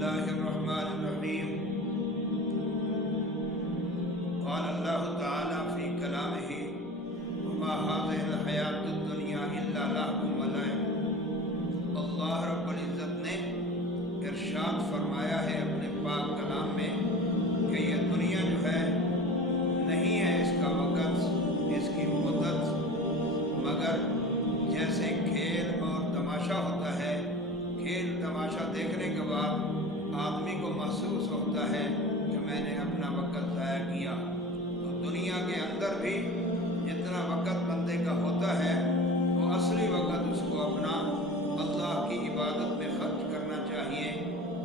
الله الرحمن الرحيم. قال الله تعالى في كلامه: وما هذه الحياة الدنيا إلا لهو ولعب. اللہ رب العزت نے ارشاد فرمایا ہے اپنے پاک کلام میں کہ یہ دنیا جو ہے نہیں ہے اس کا وقت، اس کی مدت، مگر جیسے کھیل اور تماشا ہوتا ہے. کھیل تماشا دیکھنے کے بعد آدمی کو محسوس ہوتا ہے کہ میں نے اپنا وقت ضائع کیا. تو دنیا کے اندر بھی جتنا وقت بندے کا ہوتا ہے وہ اصلی وقت اس کو اپنا اللہ کی عبادت میں خرچ کرنا چاہیے.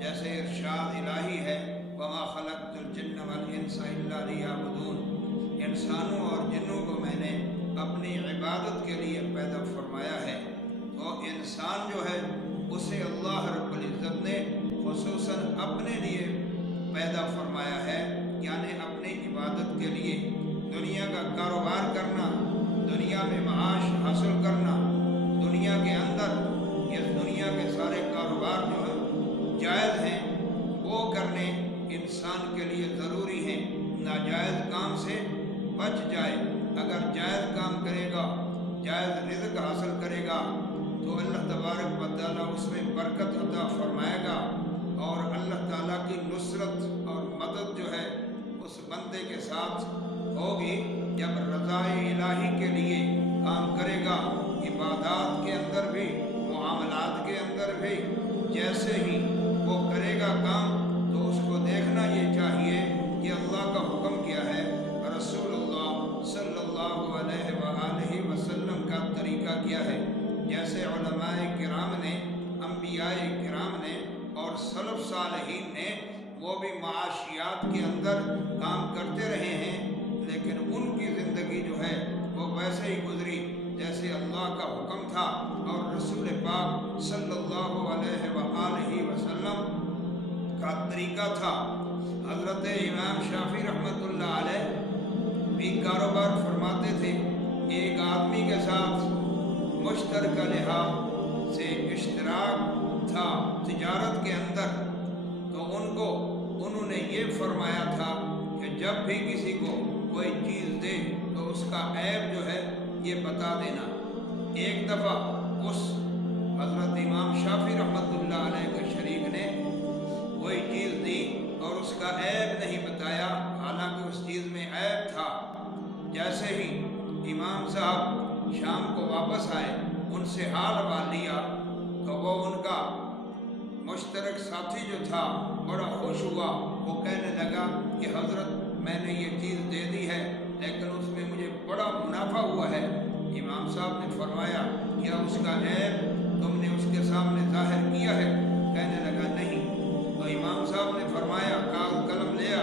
جیسے ارشاد الہی ہے: وَمَا خَلَقْتُ الْجِنَّ وَالْإِنسَ إِلَّا لِيَعْبُدُونَ. انسانوں اور جنوں کو میں نے اپنی عبادت کے لیے پیدا فرمایا ہے. تو انسان جو ہے اسے اللہ رب العزت نے خصوصاً اپنے لیے پیدا فرمایا ہے، یعنی اپنی عبادت کے لیے. دنیا کا کاروبار کرنا، دنیا میں معاش حاصل کرنا، دنیا کے اندر اس دنیا کے سارے کاروبار جو ہیں جائز ہیں وہ کرنے انسان کے لیے ضروری ہیں. ناجائز کام سے بچ جائے. اگر جائز کام کرے گا، جائز رزق حاصل کرے گا تو اللہ تبارک و تعالیٰ اس میں برکت عطا فرمائے گا، اور اللہ تعالیٰ کی نصرت اور مدد جو ہے اس بندے کے ساتھ ہوگی جب رضائے الہی کے لیے کام کرے گا. عبادات کے اندر بھی، معاملات کے اندر بھی جیسے ہی وہ کرے گا کام تو اس کو دیکھنا یہ چاہیے کہ اللہ کا حکم کیا ہے، رسول اللہ صلی اللہ علیہ وآلہ وسلم کا طریقہ کیا ہے. جیسے علماء کرام نے، انبیاء کرام نے اور سلف صالحین نے وہ بھی معاشیات کے اندر کام کرتے رہے ہیں، لیکن ان کی زندگی جو ہے وہ ویسے ہی گزری جیسے اللہ کا حکم تھا اور رسول پاک صلی اللہ علیہ وآلہ وسلم کا طریقہ تھا. حضرت امام شافعی رحمۃ اللہ علیہ بھی کاروبار فرماتے تھے. ایک آدمی کے ساتھ مشترکہ لحاظ سے اشتراک تھا تجارت کے اندر، تو انہوں نے یہ فرمایا تھا کہ جب بھی کسی کو کوئی چیز دے تو اس کا عیب جو ہے یہ بتا دینا. ایک دفعہ اس حضرت امام شافعی رحمۃ اللہ علیہ کے شریک نے کوئی چیز دی اور اس کا عیب نہیں بتایا، حالانکہ اس چیز میں عیب تھا. جیسے ہی امام صاحب شام کو واپس آئے، ان سے حال حوال لیا تو وہ ان کا مشترک ساتھی جو تھا بڑا خوش ہوا. وہ کہنے لگا کہ حضرت میں نے یہ چیز دے دی ہے لیکن اس میں مجھے بڑا منافع ہوا ہے. امام صاحب نے فرمایا: کیا اس کا عیب تم نے اس کے سامنے ظاہر کیا ہے؟ کہنے لگا نہیں. تو امام صاحب نے فرمایا: کاغذ قلم لیا،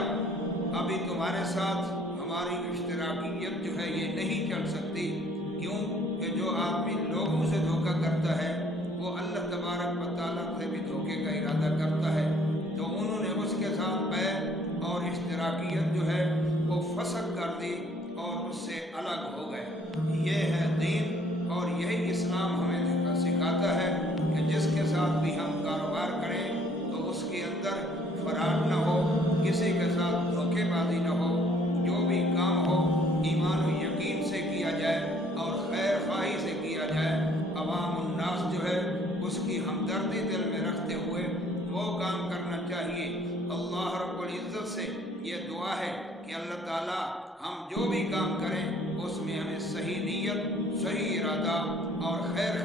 ابھی تمہارے ساتھ ہماری اشتراکیت جو ہے یہ نہیں چل سکتی. کیوں کہ جو آدمی لوگوں سے دھوکہ کرتا ہے وہ اللہ تبارک و تعالیٰ سے بھی دھوکے کا ارادہ کرتا ہے. تو انہوں نے اس کے ساتھ بیع اور اشتراکیت جو ہے وہ فسخ کر دی اور اس سے الگ ہو گئے. یہ ہے دین، اور یہی اسلام ہمیں سکھاتا ہے کہ جس کے ساتھ بھی ہم کاروبار کریں تو اس کے اندر فراڈ نہ ہو، کسی کے ساتھ دھوکے بازی نہ ہو. جو بھی کام ہو ایمان و یقین سے کیا جائے اور خیر خواہی سے کیا جائے. عوام الناس جو ہے اس کی ہمدردی دل میں رکھتے ہوئے وہ کام کرنا چاہیے. اللہ رب العزت سے یہ دعا ہے کہ اللہ تعالیٰ ہم جو بھی کام کریں اس میں ہمیں صحیح نیت، صحیح ارادہ اور خیر